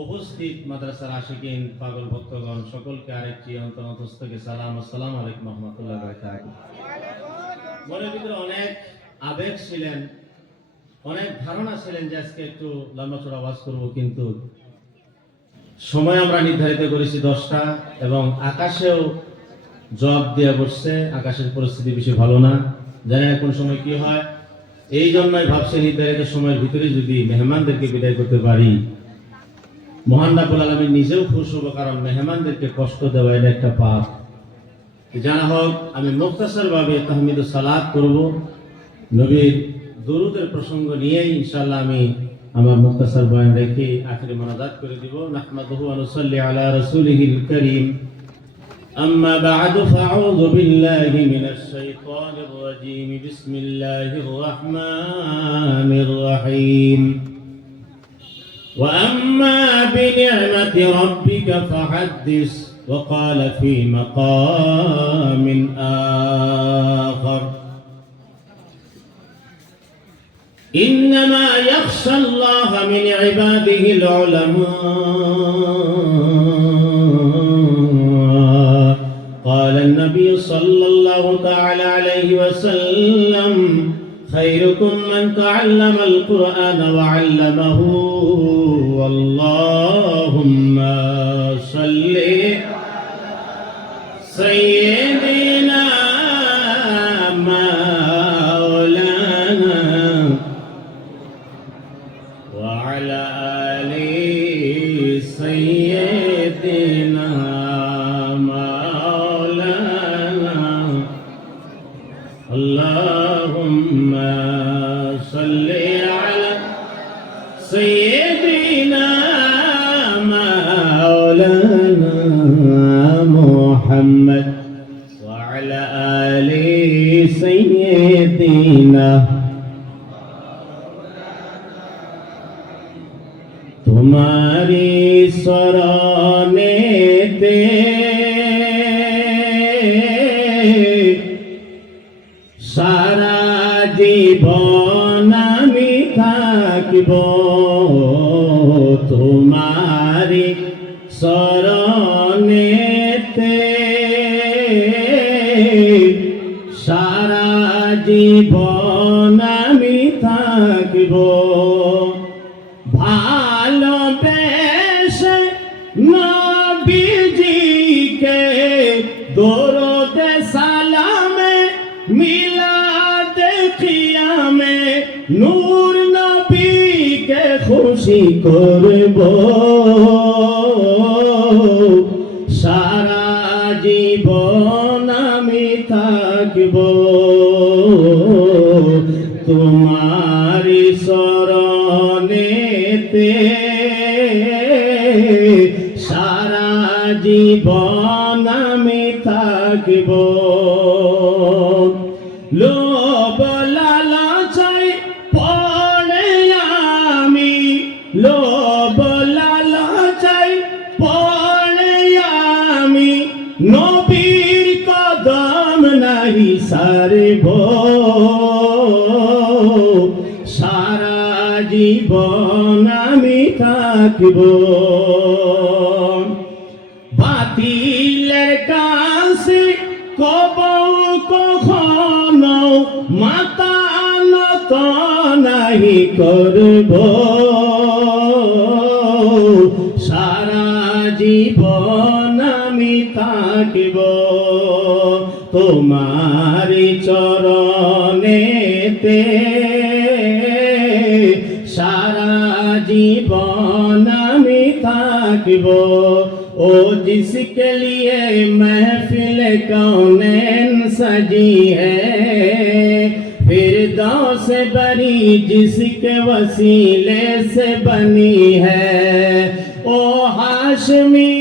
উপস্থিত মাদ্রাসার আশিকিন পাগল ভক্তগণ সকলকে আরেকটি অন্তরস্থকে সালাম। আসসালামু আলাইকুম ওয়া রাহমাতুল্লাহি ওয়া বারাকাতুহু। মনের ভিতরে অনেক আবেগ ছিলেন, অনেক ধারণা ছিলেন যে আজকে একটু লম্বা-চড়া ওয়াজ করব, কিন্তু সময় আমরা নির্ধারিত করেছি 10টা এবং আকাশেও জবাব দিয়ে বসছে। আকাশের পরিস্থিতি বেশি ভালো না, জানি না কোন সময় কি হয়। এই জন্যই ভাবছি নির্ধারিত সময়ের ভিতরে যদি মেহমানদেরকে বিদায় করতে পারি, মহান রাব্বুল আলামিন নিজেও খুশ হব, কারণ মেহমানদেরকে কষ্ট দেওয়া এটা একটা পাপ। জানা হোক, আমি মুখতাসার ভাবে তাহমিদুস সালাত করব, নবীর দুরূদের প্রসঙ্গ নিয়েই ইনশাআল্লাহ আমি আমার মুখতাসার বয়ান রেখে আখিরি মোনাজাত করে দিব। নাহমাদুহু ওয়া নুসাল্লি আলা রাসূলিহিল কারীম। আম্মা বা'দু ফাআউযু বিল্লাহি মিনাশ শাইতানির রাজীম। বিসমিল্লাহির রাহমানির রাহিম। وأما بنعمة ربك فحدث. وقال في مقام آخر إنما يخشى الله من عباده العلماء. قال النبي صلى الله تعالى عليه وسلم خيركم من تعلم القرآن وعلمه. اللهم صل سيدنا مولانا وعلى آل سيدنا مولانا. اللهم صل على سيدنا مولانا محمد وعلى آل سيدنا. तुम्हारी शरणेते सारा जीवन আমি থাকিব, তোমারি শরণেতে সারা জীবন আমি থাকিব। ভালোবেসে নবীজিকে দরুদে সালামে মিলাদে কিয়ামে নূর নবীকে খুশি করব, সারা জীবন আমি থাকব তোমারি শরণেতে সারা জীবন আমি থাকব। লোভ লালসায় পড়ে আমি, লোভ লালসায় পড়ে আমি নবীর কদম নাহি সারব, সারা জীবন আমি থাকব। বাতিলের কাছে কখনো মাথা নত নাহি করব, সারা জীবন আমি থাকিব তোমারি চরণেতে সারা জীবন আমি থাকিব। ओ जिसके लिए महफिल कौनैन सजी है, फिरदौस बरी जिसके वसीले से बनी है। ओ हाशमी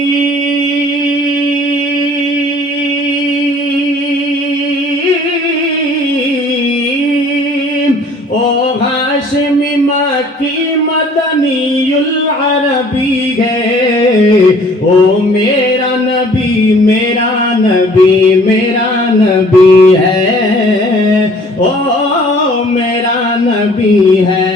ओ हाशमी मक्की मदनीयुल अरबी है। ओ मेरा नबी मेरा नबी मेरा नबी है, ओ मेरा नबी है।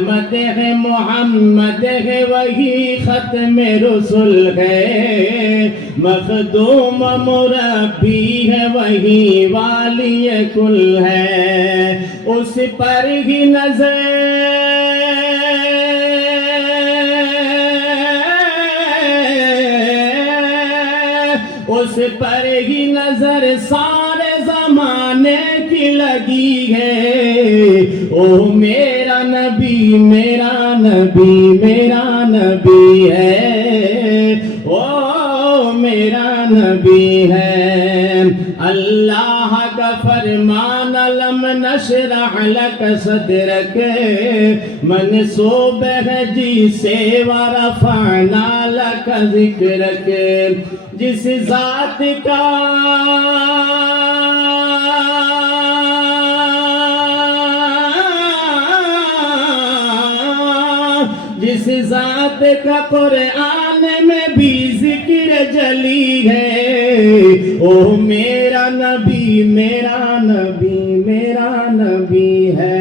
मदह मोहम्मद है वही खत्म रसूल है, मखदूम मुरब्बी है वही वाली कुल है, उस पर ही नजर उस पर ही नजर सारे जमाने की लगी है। ओ मेरा नबी मेरा नबी मेरा नबी है, ओ मेरा नबी है। अल्लाह का फरमान अलम नशरह लक सदरक मनसूब है जिसे वरफअना लक जिक्रक, जिस जात का जिस जात का कुरान में भी जिक्र जली है, ओ मेरा नबी मेरा नबी मेरा नबी है।